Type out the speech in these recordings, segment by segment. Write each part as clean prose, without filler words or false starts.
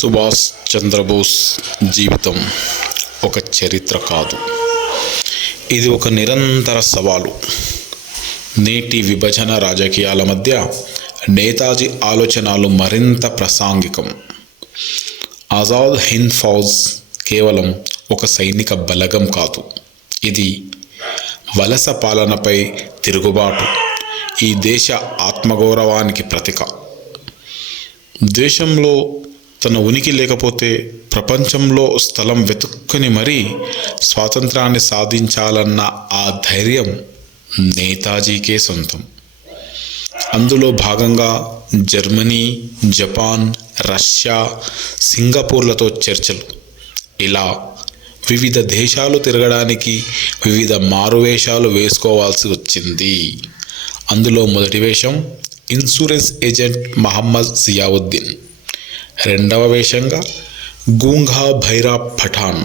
సుభాష్ చంద్రబోస్ జీవితం ఒక చరిత్ర కాదు, ఇది ఒక నిరంతర సవాలు. నేటి విభజన రాజకీయాల మధ్య నేతాజీ ఆలోచనలు మరింత ప్రాసంగికం. ఆజాద్ హింద్ ఫౌజ్ కేవలం ఒక సైనిక బలగం కాదు, ఇది వలస పాలనపై తిరుగుబాటు, ఈ దేశ ఆత్మగౌరవానికి ప్రతీక. దేశంలో తన ఉనికి లేకపోతే ప్రపంచంలో స్థలం వెతుక్కుని మరీ స్వాతంత్రాన్ని సాధించాలన్న ఆ ధైర్యం నేతాజీకే సొంతం. అందులో భాగంగా జర్మనీ, జపాన్, రష్యా, సింగపూర్లతో చర్చలు. ఇలా వివిధ దేశాలు తిరగడానికి వివిధ మారువేషాలు వేసుకోవాల్సి వచ్చింది. అందులో మొదటి వేషం ఇన్సూరెన్స్ ఏజెంట్ మహమ్మద్ జియావుద్దీన్, రెండవ వేషంగా గూంగా భైరా పఠాన్,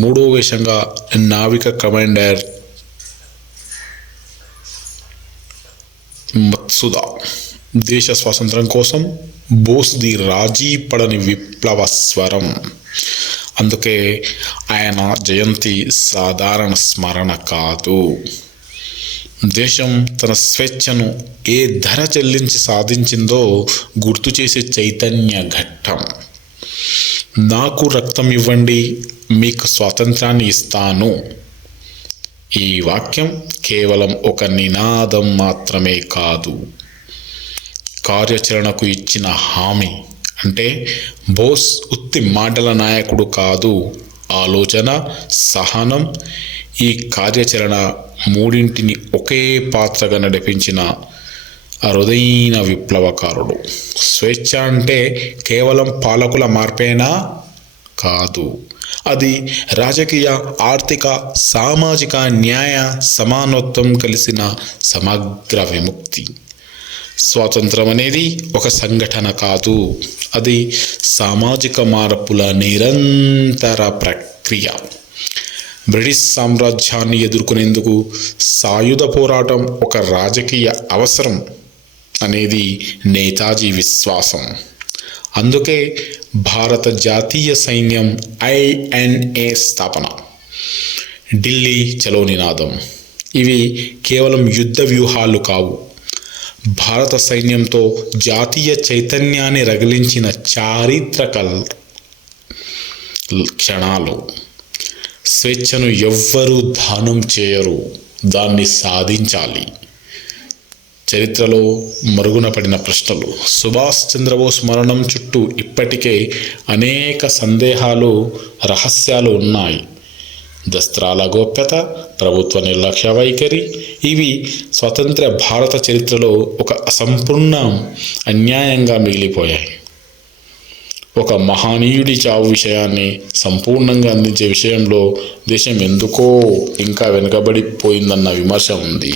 మూడవ వేషంగా నావిక కమాండర్ మత్సుదా. దేశ స్వాతంత్రం కోసం బోస్ది రాజీ పడని విప్లవ స్వరం. అందుకే ఆయన జయంతి సాధారణ స్మరణ కాదు, దేశం తన స్వేచ్ఛను ఏ ధర చెల్లించి సాధించిందో గుర్తు చేసే చైతన్య ఘట్టం. నాకు రక్తం ఇవ్వండి, మీకు స్వాతంత్రాన్ని ఇస్తాను. ఈ వాక్యం కేవలం ఒక నినాదం మాత్రమే కాదు, కార్యాచరణకు ఇచ్చిన హామీ. అంటే బోస్ ఉత్తి మాటల నాయకుడు కాదు, ఆలోచన, సహనం, ఈ కార్యాచరణ మూడింటిని ఒకే పాత్రగా నడిపించిన అరుదైన విప్లవకారుడు. స్వేచ్ఛ అంటే కేవలం పాలకుల మార్పేనా? కాదు, అది రాజకీయ, ఆర్థిక, సామాజిక న్యాయ సమానత్వం కలిసిన సమగ్ర విముక్తి. స్వాతంత్రం అనేది ఒక సంఘటన కాదు, అది సామాజిక మార్పుల నిరంతర ప్రక్రియ. బ్రిటిష్ సామ్రాజ్యాన్ని ఎదుర్కొనేందుకు సాయుధ పోరాటం ఒక రాజకీయ అవసరం అనేది నేతాజీ విశ్వాసం. అందుకే భారత జాతీయ సైన్యం INA స్థాపన, ఢిల్లీ చలో నినాదం ఇవి కేవలం యుద్ధ వ్యూహాలు కావు, భారత సైన్యంతో జాతీయ చైతన్యాన్ని రగిలించిన చారిత్రక క్షణాలు. స్వేచ్ఛను ఎవ్వరూ దానం చేయరు, దాన్ని సాధించాలి. చరిత్రలో మరుగున పడిన ప్రశ్నలు. సుభాష్ చంద్రబోస్ మరణం చుట్టూ ఇప్పటికే అనేక సందేహాలు, రహస్యాలు ఉన్నాయి. దస్త్రాల గోప్యత, ప్రభుత్వ నిర్లక్ష్య వైఖరి, ఇవి స్వతంత్ర భారత చరిత్రలో ఒక అసంపూర్ణ అన్యాయంగా మిగిలిపోయాయి. ఒక మహనీయుడి చావు విషయాన్ని సంపూర్ణంగా అందించే విషయంలో దేశం ఎందుకో ఇంకా వెనుకబడిపోయిందన్న విమర్శ ఉంది.